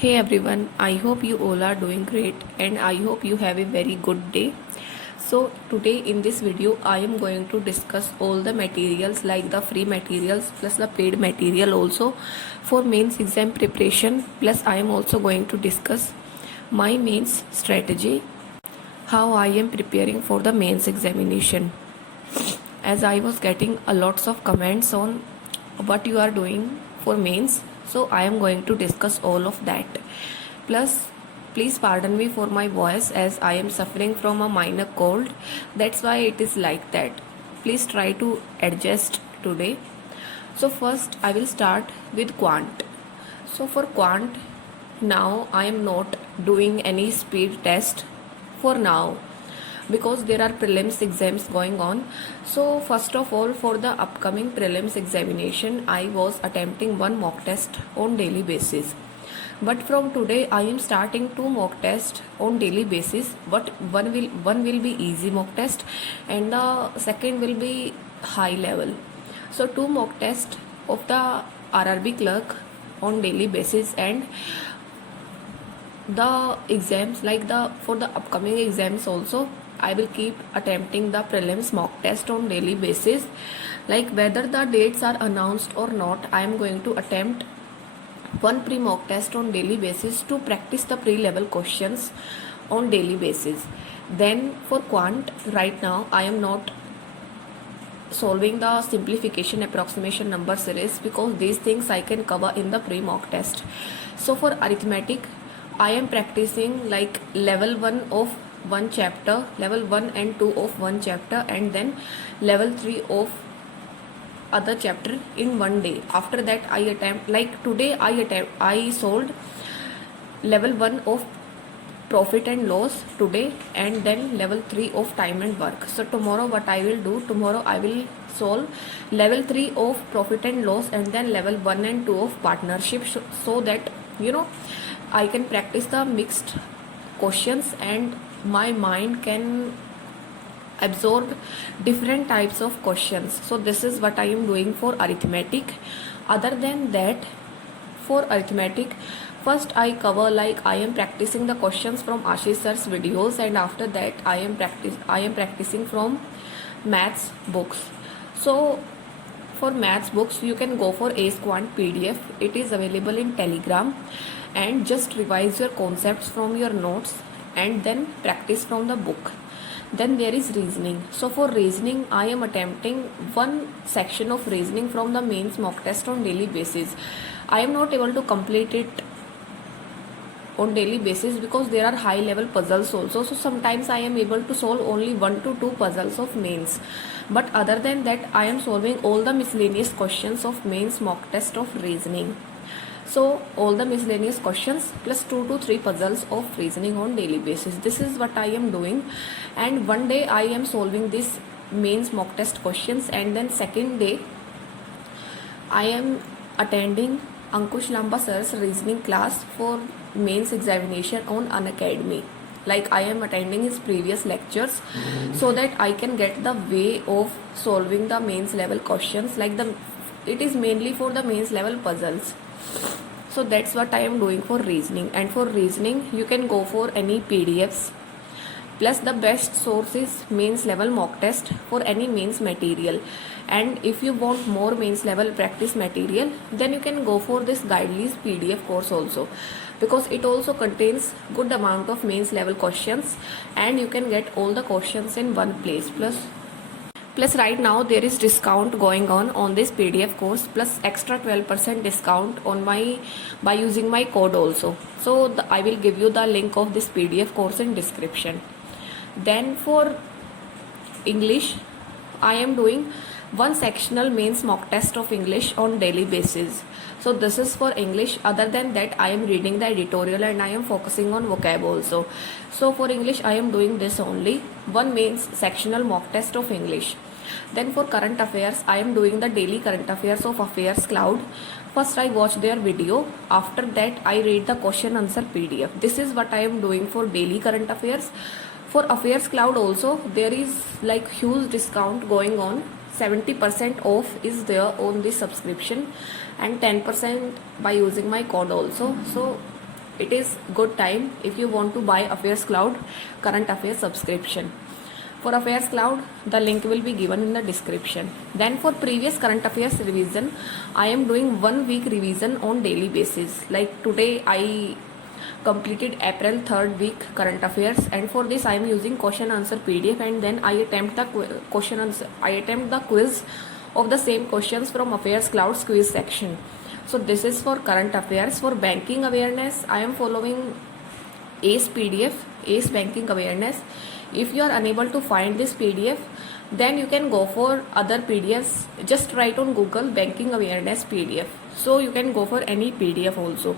Hey everyone, I hope you all are doing great and I hope you have a very good day. So today in this video I am going to discuss all the materials like the free materials plus the paid material also for mains exam preparation, plus I am also going to discuss my mains strategy, how I am preparing for the mains examination. As I was getting a lots of comments on what you are doing for mains, so I am going to discuss all of that. Plus, please pardon me for my voice as I am suffering from a minor cold. That's why it is like that. Please try to adjust today. So first I will start with quant. So for quant, now I am not doing any speed test for now because there are prelims exams going on. So first of all, for the upcoming prelims examination I was attempting one mock test on daily basis, but from today I am starting two mock tests on daily basis, but one will be easy mock test and the second will be high level. So two mock tests of the RRB clerk on daily basis, and the exams like the for the upcoming exams also I will keep attempting the prelims mock test on daily basis. Like whether the dates are announced or not, I am going to attempt one pre mock test on daily basis to practice the pre level questions on daily basis. Then for quant, right now I am not solving the simplification approximation number series because these things I can cover in the pre mock test. So for arithmetic I am practicing like level 1 of one chapter, level 1 and 2 of one chapter, and then level 3 of other chapter in one day. After that I attempt, like today I solved level 1 of profit and loss today, and then level 3 of time and work. So tomorrow what I will do, tomorrow I will solve level 3 of profit and loss and then level 1 and 2 of partnership, so that I can practice the mixed questions and my mind can absorb different types of questions. So this is what I am doing for arithmetic. Other than that, for arithmetic, first I cover, like I am practicing the questions from Ashish sir's videos, and after that I am practicing from maths books. So for maths books you can go for Ace Quant PDF. It is available in Telegram, and just revise your concepts from your notes and then practice from the book. Then there is reasoning. So for reasoning I am attempting one section of reasoning from the mains mock test on daily basis. I am not able to complete it on daily basis because there are high level puzzles also, so sometimes I am able to solve only 1 to 2 puzzles of mains, but other than that I am solving all the miscellaneous questions of mains mock test of reasoning. So all the miscellaneous questions plus 2 to 3 puzzles of reasoning on daily basis. This is what I am doing, and one day I am solving this mains mock test questions, and then second day I am attending Ankush Lamba sir's reasoning class for mains examination on Unacademy. Like I am attending his previous lectures so that I can get the way of solving the mains level questions. Like it is mainly for the mains level puzzles. So that's what I am doing for reasoning. And for reasoning you can go for any PDFs. Plus the best source is mains level mock test for any mains material. And if you want more mains level practice material, then you can go for this Guidely's PDF course also, because it also contains good amount of mains level questions and you can get all the questions in one place. Plus right now there is discount going on this PDF course, plus extra 12% discount on by using my code also. So I will give you the link of this PDF course in description. Then for English I am doing one sectional mains mock test of English on daily basis. So this is for English. Other than that I am reading the editorial and I am focusing on vocab also. So for English I am doing this only, one mains sectional mock test of English. Then for current affairs I am doing the daily current affairs of Affairs Cloud. First I watch their video, after that I read the question answer PDF. This is what I am doing for daily current affairs. For Affairs Cloud also there is like huge discount going on. 70% off is there on this subscription and 10% by using my code also. So it is good time if you want to buy Affairs Cloud current affairs subscription. For Affairs Cloud, the link will be given in the description. Then for previous current affairs revision, I am doing 1 week revision on daily basis. Like today I completed April 3rd week current affairs, and for this I am using question answer PDF, and then I attempt the quiz of the same questions from Affairs Cloud's quiz section. So this is for current affairs. For banking awareness, I am following ACE PDF, ACE Banking Awareness. If you are unable to find this PDF, then you can go for other PDFs. Just write on Google Banking Awareness PDF. So you can go for any PDF also.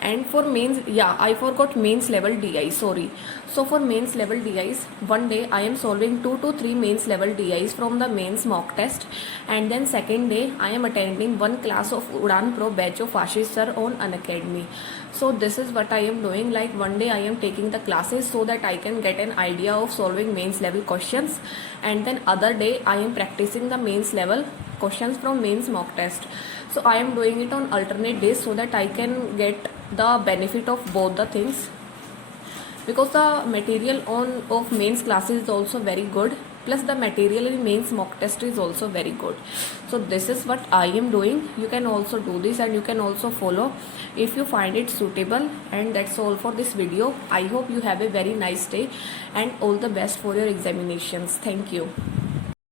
And for mains, yeah, I forgot mains level DI, sorry. So for mains level DIs, one day I am solving 2 to 3 mains level DIs from the mains mock test, and then second day I am attending one class of Udan Pro batch of Ashish sir on Unacademy. So this is what I am doing. Like one day I am taking the classes so that I can get an idea of solving mains level questions, and then other day I am practicing the mains level questions from mains mock test. So I am doing it on alternate days so that I can get the benefit of both the things, because the material of mains classes is also very good, plus the material in mains mock test is also very good. So this is what I am doing. You can also do this, and you can also follow if you find it suitable. And that's all for this video. I hope you have a very nice day, and all the best for your examinations. Thank you.